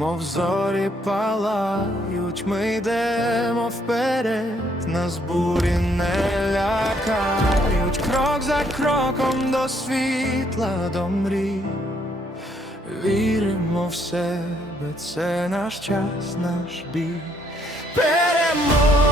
мов зорі палають, ми йдемо вперед, нас бурі не лякають, крок за кроком до світла, до мрій. Віримо в себе, це наш час, наш бій. Перемога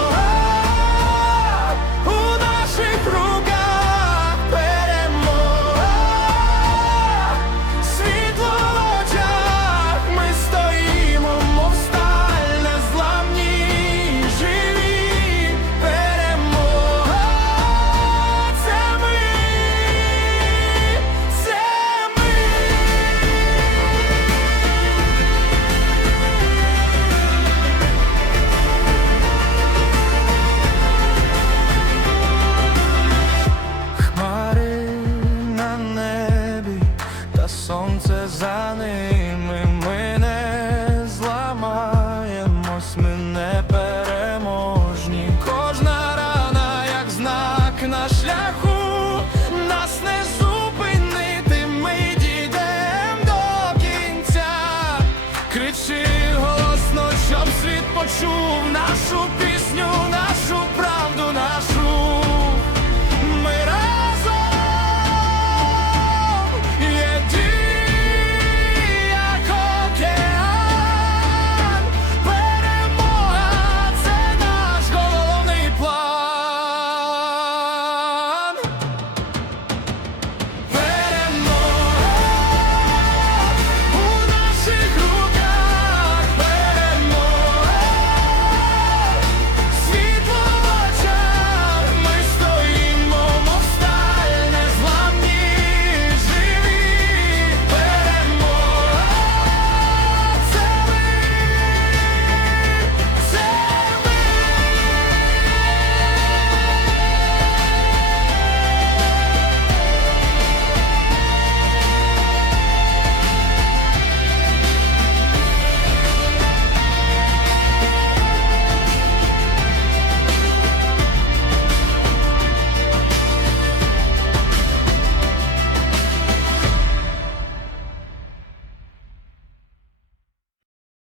сонце за ними ми не зламаємось, ми не переможні. Кожна рана, як знак на шляху, нас не зупинити, ми дійдемо до кінця. Кричи голосно, щоб світ почув нашу пісню.